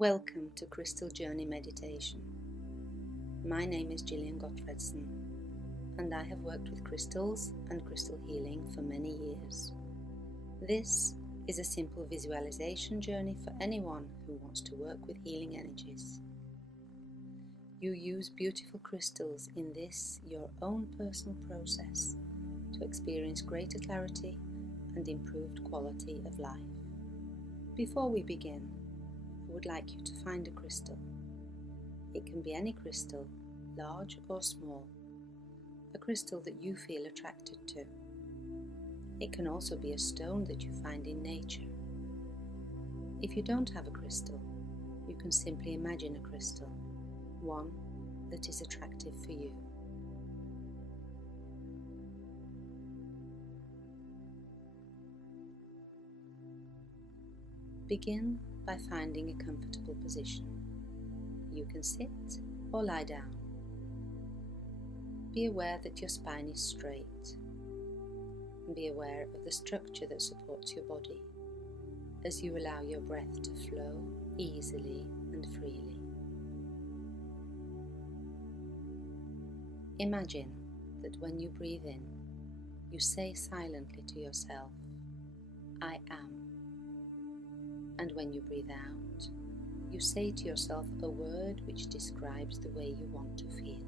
Welcome to Crystal Journey Meditation. My name is Gillian Godtfredsen, and I have worked with crystals and crystal healing for many years. This is a simple visualization journey for anyone who wants to work with healing energies. You use beautiful crystals in this, your own personal process, to experience greater clarity and improved quality of life. Before we begin, I would like you to find a crystal. It can be any crystal, large or small, a crystal that you feel attracted to. It can also be a stone that you find in nature. If you don't have a crystal, you can simply imagine a crystal, one that is attractive for you. Begin by finding a comfortable position. You can sit or lie down. Be aware that your spine is straight, and be aware of the structure that supports your body as you allow your breath to flow easily and freely. Imagine that when you breathe in, you say silently to yourself, "I am." And when you breathe out, you say to yourself a word which describes the way you want to feel.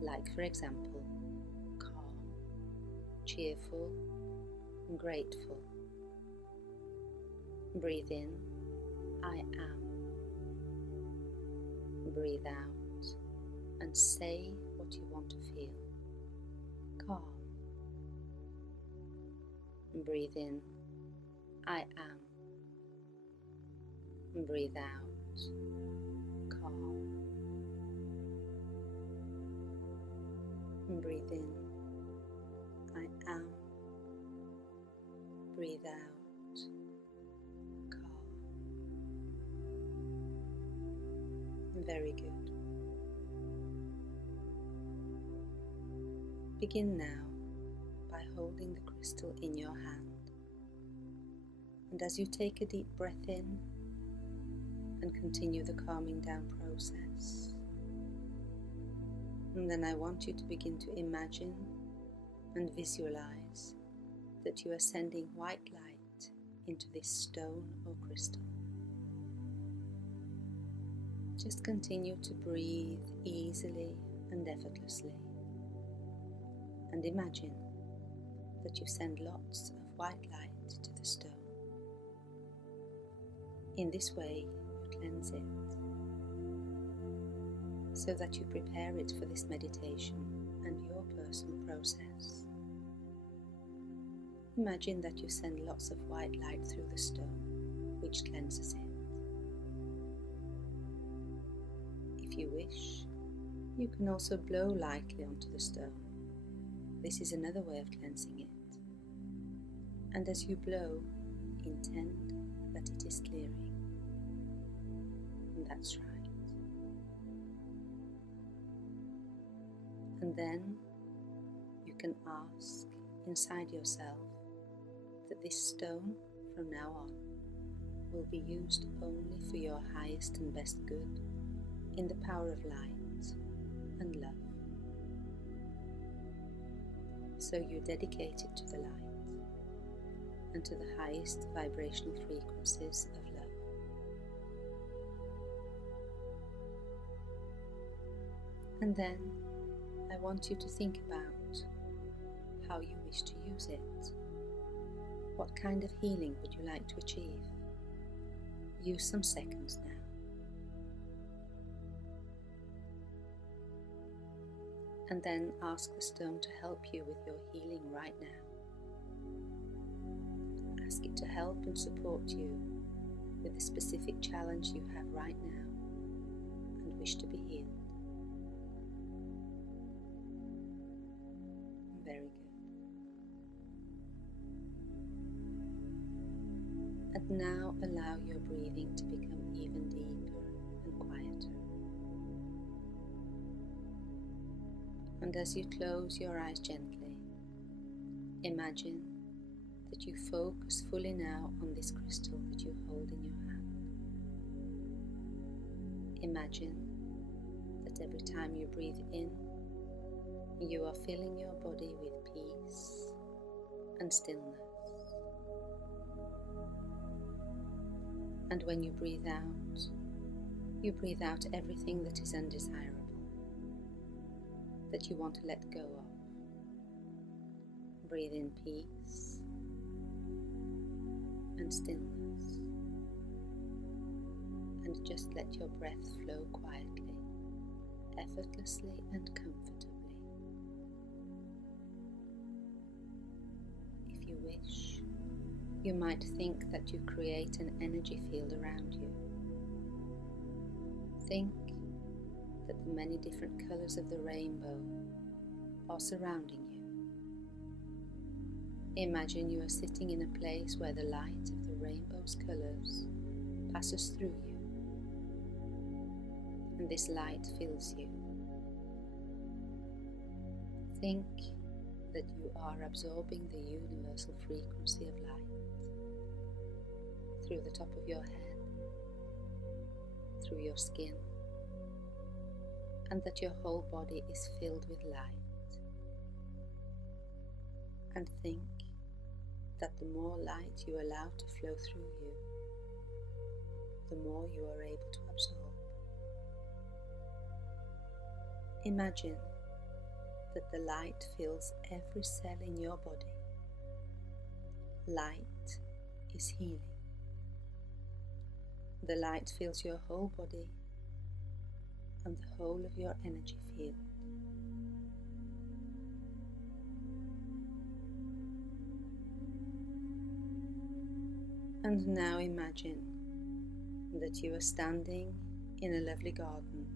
Like, for example, calm, cheerful, and grateful. Breathe in, "I am." Breathe out and say what you want to feel. Calm. Breathe in, "I am." Breathe out, calm. Breathe in, "I am." Breathe out, calm. Very good. Begin now by holding the crystal in your hand. And as you take a deep breath in, and continue the calming down process. And then I want you to begin to imagine and visualize that you are sending white light into this stone or crystal. Just continue to breathe easily and effortlessly, and imagine that you send lots of white light to the stone. In this way, cleanse it, so that you prepare it for this meditation and your personal process. Imagine that you send lots of white light through the stone, which cleanses it. If you wish, you can also blow lightly onto the stone. This is another way of cleansing it. And as you blow, intend that it is clearing. That's right. And then you can ask inside yourself that this stone from now on will be used only for your highest and best good in the power of light and love. So you dedicate it to the light and to the highest vibrational frequencies of love. And then I want you to think about how you wish to use it. What kind of healing would you like to achieve? Use some seconds now. And then ask the stone to help you with your healing right now. Ask it to help and support you with the specific challenge you have right now and wish to be healed. Very good. And now allow your breathing to become even deeper and quieter. And as you close your eyes gently, imagine that you focus fully now on this crystal that you hold in your hand. Imagine that every time you breathe in, you are filling your body with peace and stillness. And when you breathe out everything that is undesirable, that you want to let go of. Breathe in peace and stillness, and just let your breath flow quietly, effortlessly and comfortably. If you wish, you might think that you create an energy field around you. Think that the many different colours of the rainbow are surrounding you. Imagine you are sitting in a place where the light of the rainbow's colours passes through you, and this light fills you. Think that you are absorbing the universal frequency of light through the top of your head, through your skin, and that your whole body is filled with light. And think that the more light you allow to flow through you, the more you are able to absorb. Imagine that the light fills every cell in your body. Light is healing. The light fills your whole body and the whole of your energy field. And now imagine that you are standing in a lovely garden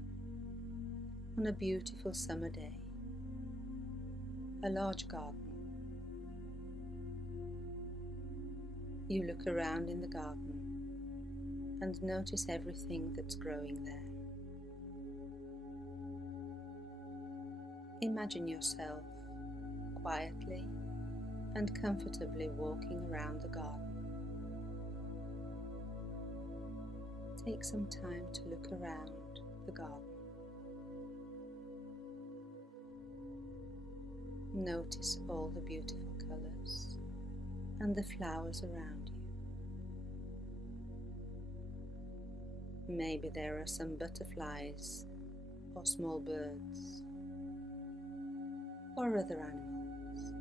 on a beautiful summer day, a large garden. You look around in the garden and notice everything that's growing there. Imagine yourself quietly and comfortably walking around the garden. Take some time to look around the garden. Notice all the beautiful colours and the flowers around you. Maybe there are some butterflies or small birds or other animals.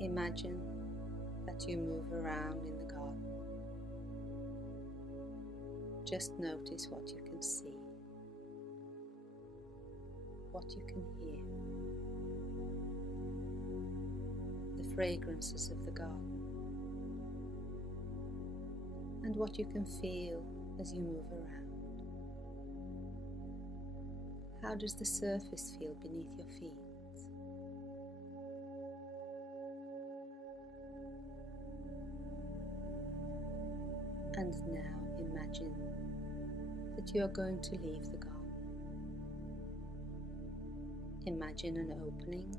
Imagine that you move around in the garden. Just notice what you can see, what you can hear, the fragrances of the garden, and what you can feel as you move around. How does the surface feel beneath your feet? And now imagine that you are going to leave the garden. Imagine an opening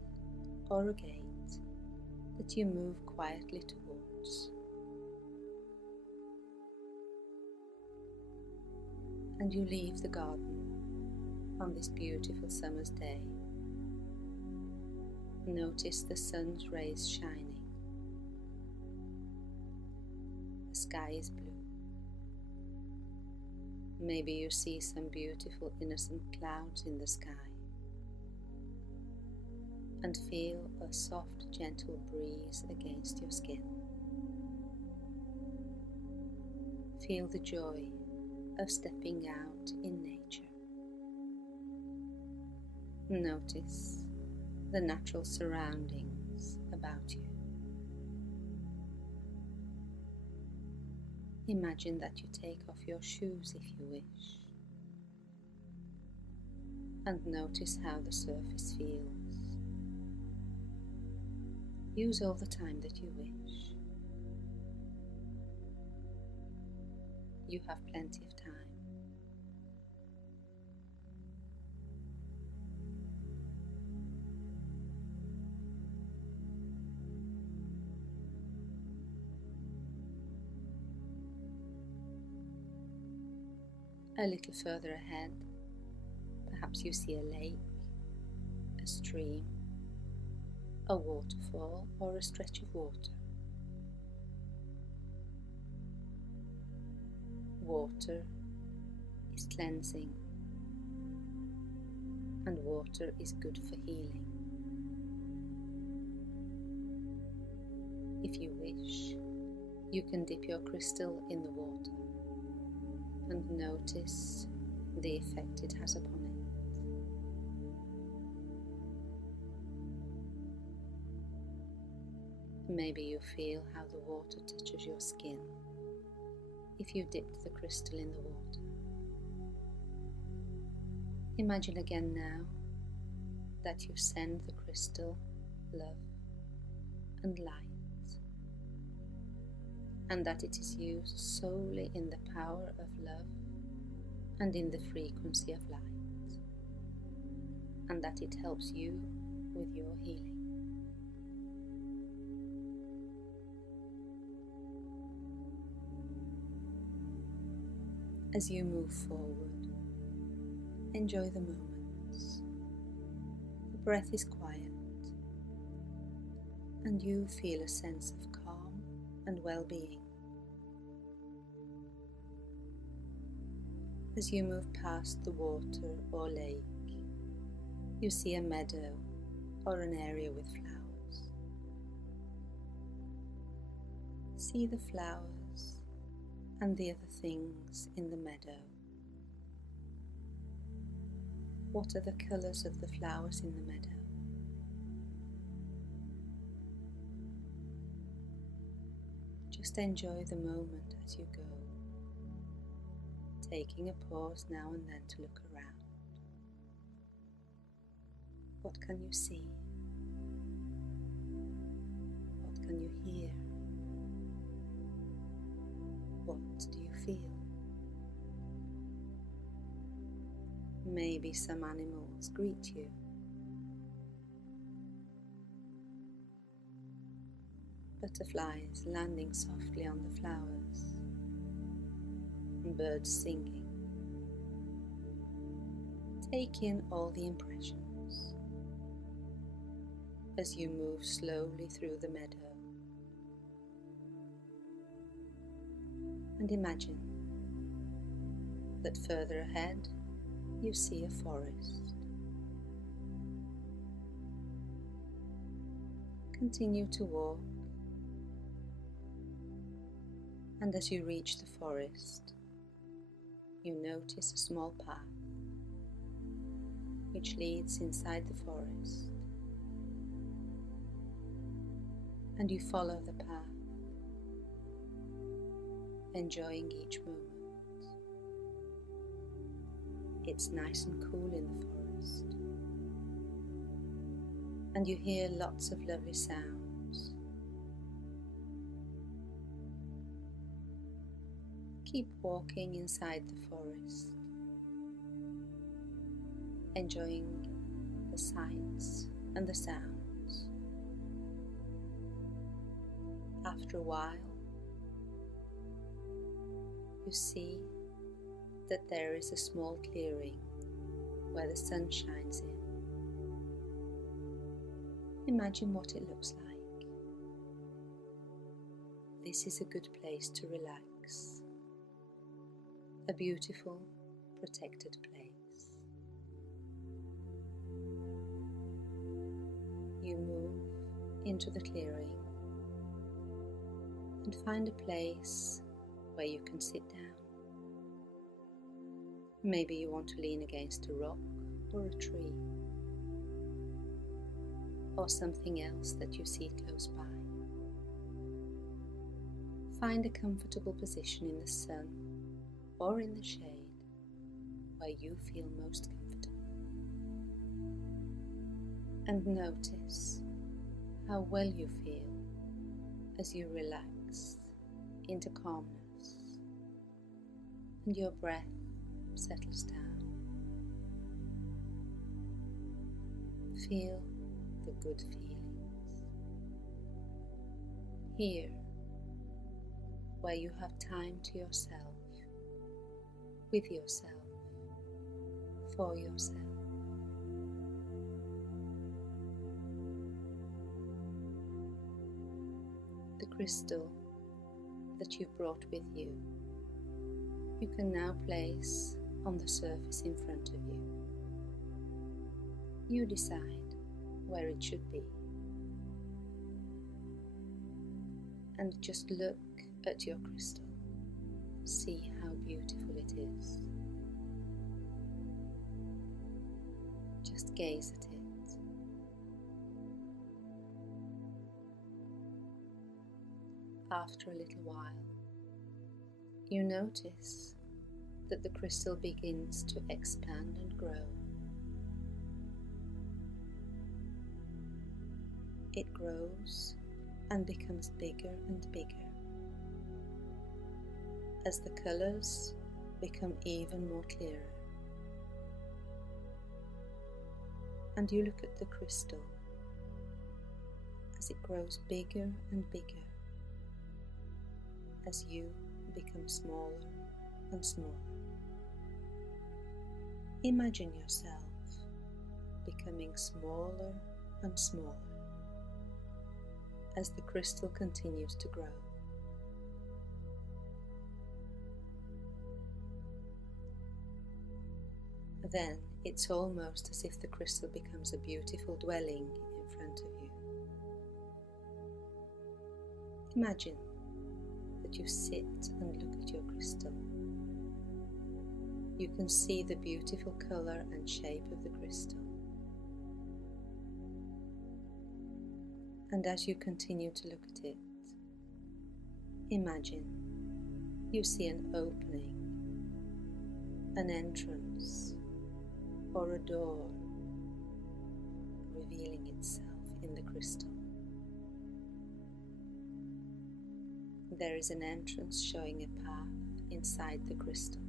or a gate that you move quietly towards. And you leave the garden on this beautiful summer's day. Notice the sun's rays shining. The sky is blue. Maybe you see some beautiful innocent clouds in the sky, and feel a soft, gentle breeze against your skin. Feel the joy of stepping out in nature. Notice the natural surroundings about you. Imagine that you take off your shoes if you wish, and notice how the surface feels. Use all the time that you wish. You have plenty of time. A little further ahead, perhaps you see a lake, a stream, a waterfall, or a stretch of water. Water is cleansing, and water is good for healing. If you wish, you can dip your crystal in the water and notice the effect it has upon it. Maybe you feel how the water touches your skin if you dipped the crystal in the water. Imagine again now that you send the crystal love and light, and that it is used solely in the power of love and in the frequency of light, and that it helps you with your healing. As you move forward, enjoy the moments. The breath is quiet, and you feel a sense of calm and well-being. As you move past the water or lake, you see a meadow or an area with flowers. See the flowers and the other things in the meadow. What are the colours of the flowers in the meadow? Just enjoy the moment as you go, taking a pause now and then to look around. What can you see? What can you hear? What do you feel? Maybe some animals greet you. Butterflies landing softly on the flowers, and birds singing. Take in all the impressions as you move slowly through the meadow. And imagine that further ahead you see a forest. Continue to walk, and as you reach the forest, you notice a small path which leads inside the forest, and you follow the path, enjoying each moment. It's nice and cool in the forest, and you hear lots of lovely sounds. Keep walking inside the forest, enjoying the sights and the sounds. After a while, you see that there is a small clearing where the sun shines in. Imagine what it looks like. This is a good place to relax. A beautiful, protected place. You move into the clearing and find a place where you can sit down. Maybe you want to lean against a rock or a tree, or something else that you see close by. Find a comfortable position in the sun or in the shade where you feel most comfortable. And notice how well you feel as you relax into calmness and your breath settles down. Feel the good feelings. Here, where you have time to yourself, with yourself, for yourself. The crystal that you've brought with you, you can now place on the surface in front of you. You decide where it should be. And just look at your crystal. See how beautiful it is. Just gaze at it. After a little while, you notice that the crystal begins to expand and grow. It grows and becomes bigger and bigger as the colors become even more clearer. And you look at the crystal as it grows bigger and bigger, as you become smaller and smaller. Imagine yourself becoming smaller and smaller as the crystal continues to grow. Then it's almost as if the crystal becomes a beautiful dwelling in front of you. Imagine that you sit and look at your crystal. You can see the beautiful color and shape of the crystal. And as you continue to look at it, imagine you see an opening, an entrance, or a door revealing itself in the crystal. There is an entrance showing a path inside the crystal.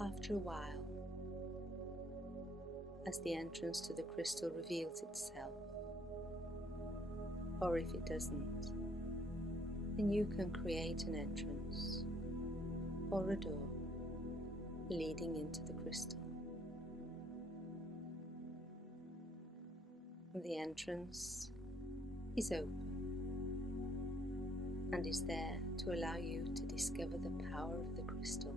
After a while, as the entrance to the crystal reveals itself, or if it doesn't, then you can create an entrance or a door leading into the crystal. The entrance is open and is there to allow you to discover the power of the crystal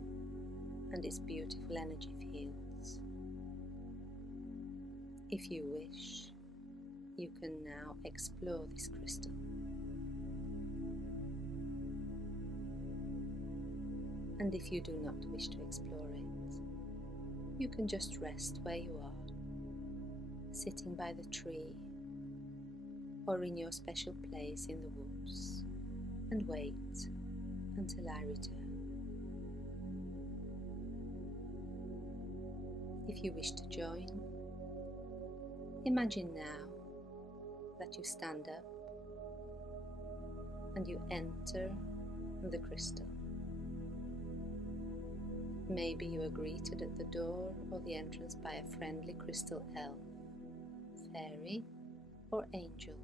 and its beautiful energy fields. If you wish, you can now explore this crystal. And if you do not wish to explore it, you can just rest where you are, sitting by the tree or in your special place in the woods, and wait until I return. If you wish to join, imagine now that you stand up and you enter the crystal. Maybe you are greeted at the door or the entrance by a friendly crystal elf, fairy, or angel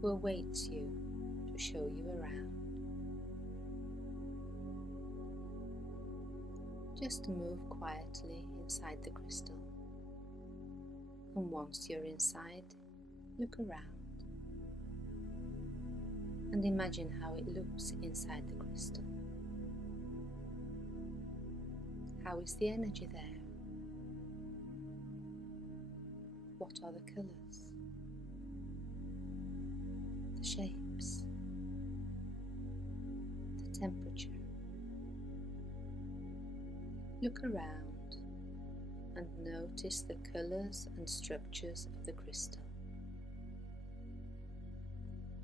who awaits you to show you around. Just move quietly inside the crystal, and once you're inside, look around and imagine how it looks inside the crystal. How is the energy there? What are the colours? The shapes? The temperature? Look around and notice the colours and structures of the crystal.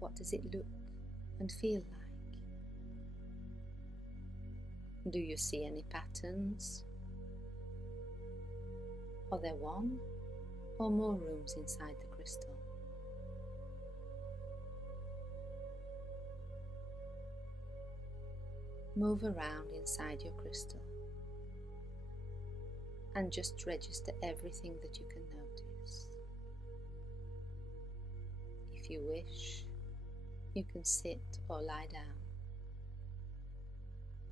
What does it look and feel like? Do you see any patterns? Are there one or more rooms inside the crystal? Move around inside your crystal and just register everything that you can notice. If you wish, You can sit or lie down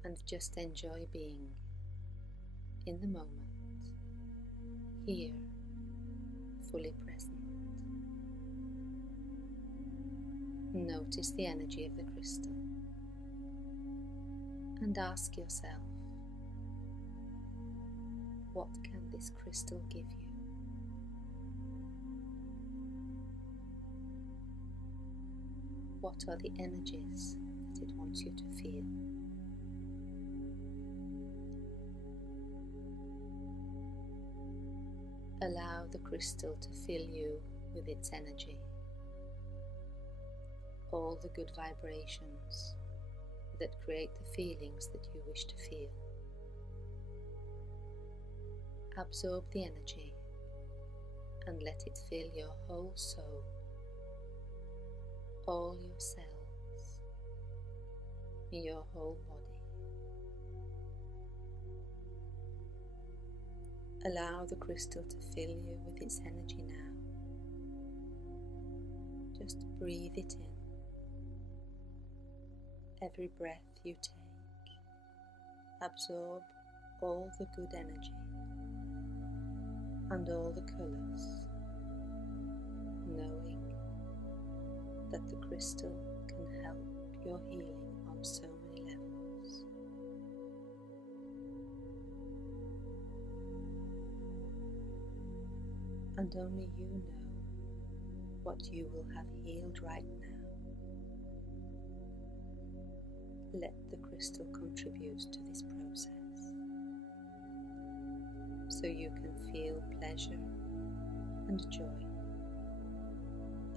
and just enjoy being in the moment, here, fully present. Notice the energy of the crystal and ask yourself, what can this crystal give you? What are the energies that it wants you to feel? Allow the crystal to fill you with its energy, all the good vibrations that create the feelings that you wish to feel. Absorb the energy and let it fill your whole soul, all your cells, your whole body. Allow the crystal to fill you with its energy now. Just breathe it in. Every breath you take, absorb all the good energy and all the colours, knowing that the crystal can help your healing on so many levels. And only you know what you will have healed right now. Let the crystal contribute to this process, so you can feel pleasure and joy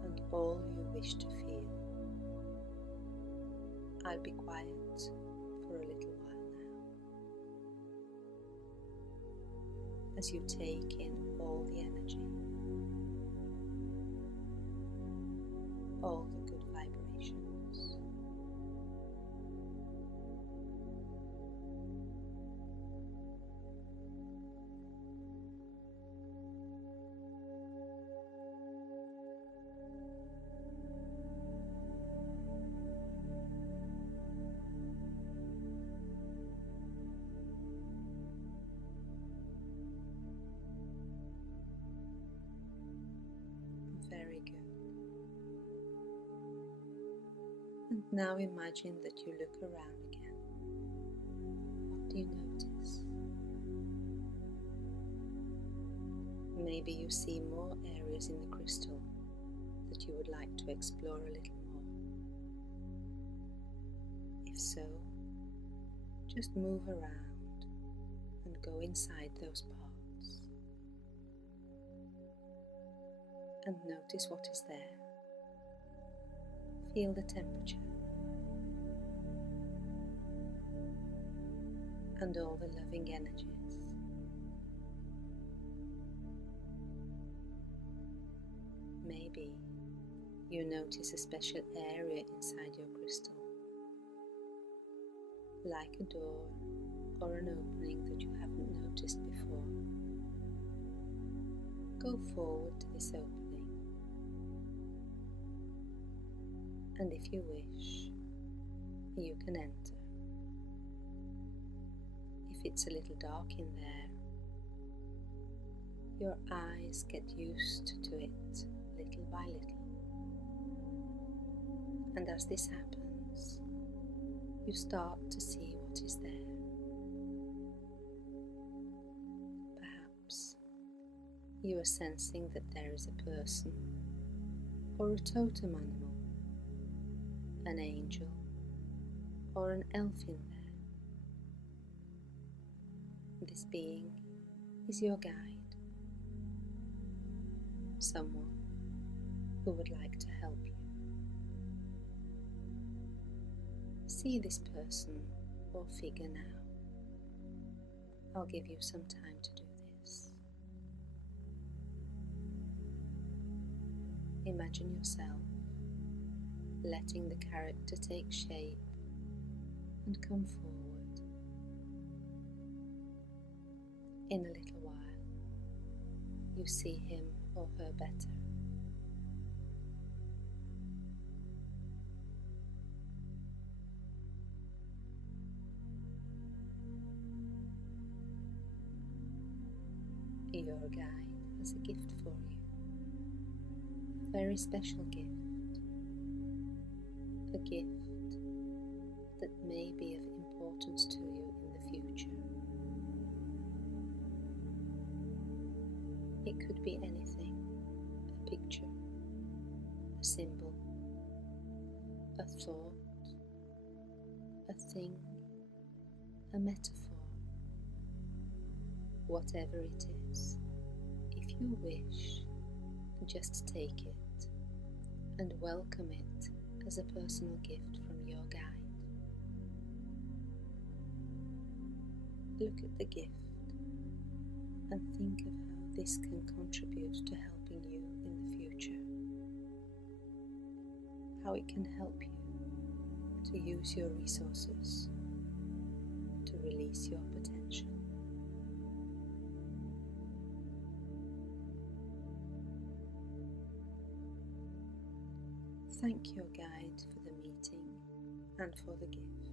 and all you wish to feel. I'll be quiet for a little while now, as you take in all the energy, all the good vibrations. Very good. And now imagine that you look around again. What do you notice? Maybe you see more areas in the crystal that you would like to explore a little more. If so, just move around and go inside those parts. And notice what is there. Feel the temperature and all the loving energies. Maybe you notice a special area inside your crystal, like a door or an opening that you haven't noticed before. Go forward to this opening. And if you wish, you can enter. If it's a little dark in there, your eyes get used to it little by little. And as this happens, you start to see what is there. Perhaps you are sensing that there is a person or a totem animal, an angel or an elf in there. This being is your guide, someone who would like to help you. See this person or figure now. I'll give you some time to do this. Imagine yourself letting the character take shape and come forward. In a little while, you see him or her better. your guide has a gift for you, a very special gift, a gift that may be of importance to you in the future. It could be anything, a picture, a symbol, a thought, a thing, a metaphor. Whatever it is, if you wish, just take it and welcome it as a personal gift from your guide. Look at the gift and think of how this can contribute to helping you in the future, how it can help you to use your resources, to release your potential. Thank your guide for the meeting and for the gift.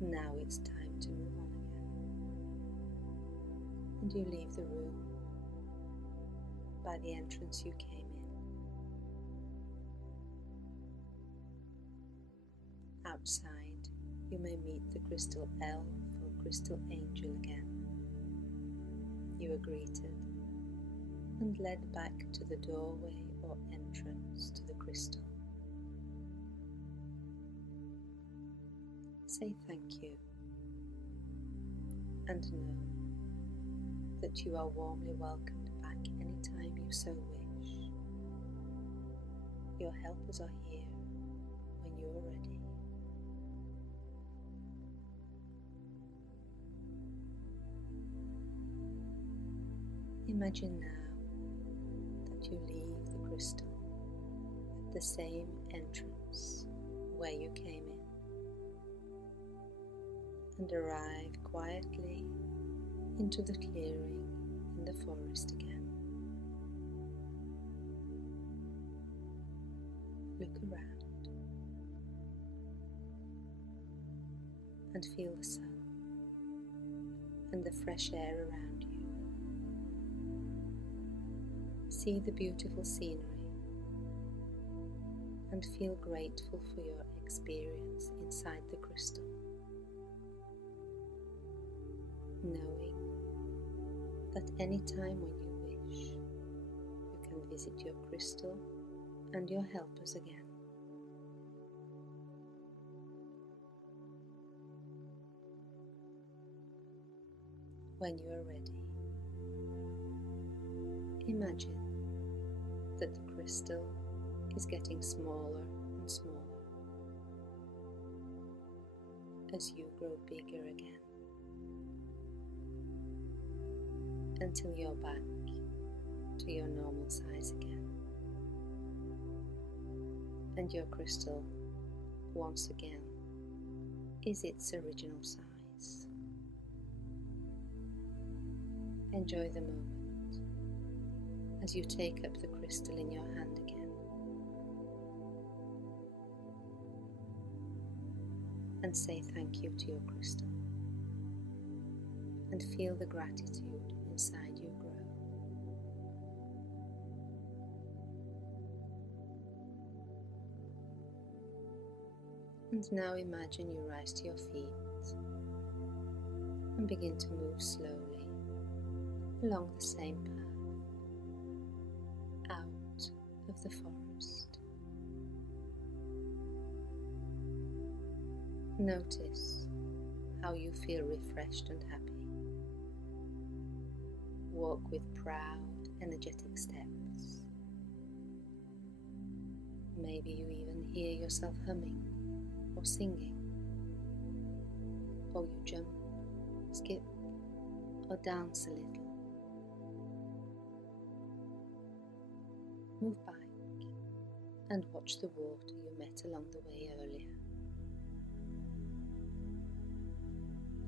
Now it's time to move on again, and you leave the room by the entrance you came in. Outside, you may meet the crystal elf or crystal angel again. You are greeted and led back to the doorway or entrance to the crystal. Say thank you and know that you are warmly welcomed back anytime you so wish. Your helpers are here when you are ready. Imagine now that you leave the crystal at the same entrance where you came in and arrive quietly into the clearing in the forest again. Look around and feel the sun and the fresh air around you. See the beautiful scenery and feel grateful for your experience inside the crystal, knowing that any time when you wish, you can visit your crystal and your helpers again. When you are ready, imagine that the crystal is getting smaller and smaller as you grow bigger again, until you're back to your normal size again, and your crystal once again is its original size. Enjoy the moment as you take up the crystal in your hand again and say thank you to your crystal and feel the gratitude inside you grow. And now imagine you rise to your feet and begin to move slowly along the same path out of the forest. Notice how you feel refreshed and happy. Walk with proud, energetic steps. Maybe you even hear yourself humming or singing, or you jump, skip, or dance a little. Move back and watch the water you met along the way earlier.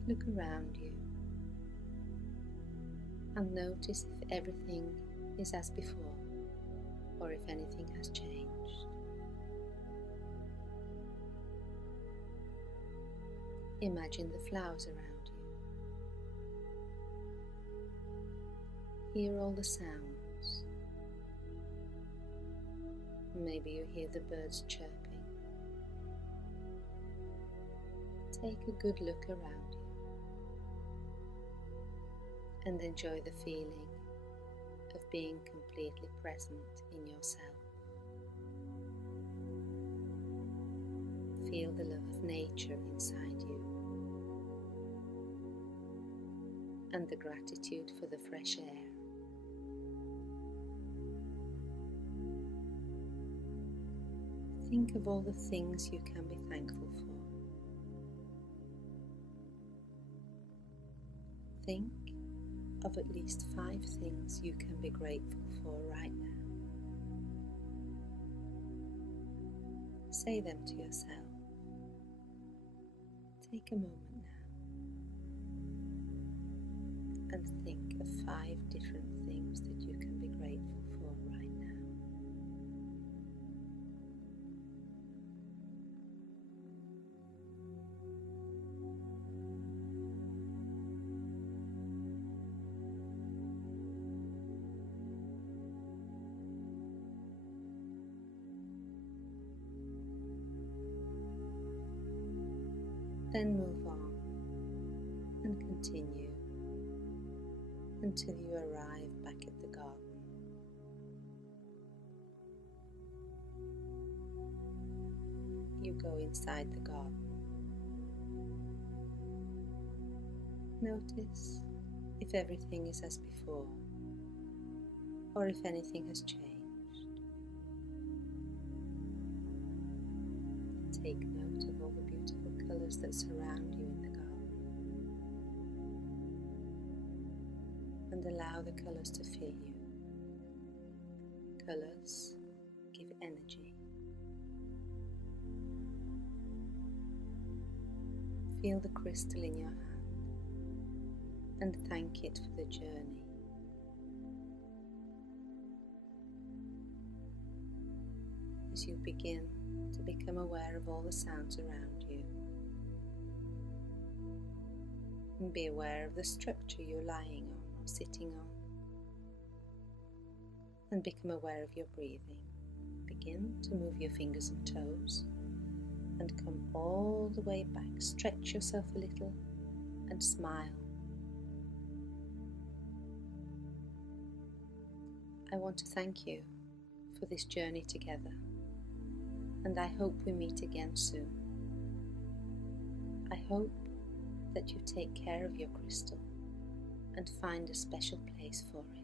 Look around you and notice if everything is as before or if anything has changed. Imagine the flowers around you. Hear all the sounds. Maybe you hear the birds chirping. Take a good look around you and enjoy the feeling of being completely present in yourself. Feel the love of nature inside you and the gratitude for the fresh air. Think of all the things you can be thankful for. Think of at least 5 things you can be grateful for right now. Say them to yourself. Take a moment now and think of 5 different things that you can be grateful for right now. Then move on and continue until you arrive back at the garden. You go inside the garden. Notice if everything is as before or if anything has changed. Take note of all the beautiful colours that surround you in the garden and allow the colours to fill you. Colours give energy. Feel the crystal in your hand and thank it for the journey. As you begin to become aware of all the sounds around you, and be aware of the structure you're lying on or sitting on, and become aware of your breathing. Begin to move your fingers and toes and come all the way back. Stretch yourself a little and smile. I want to thank you for this journey together, and I hope we meet again soon. I hope that you take care of your crystal and find a special place for it.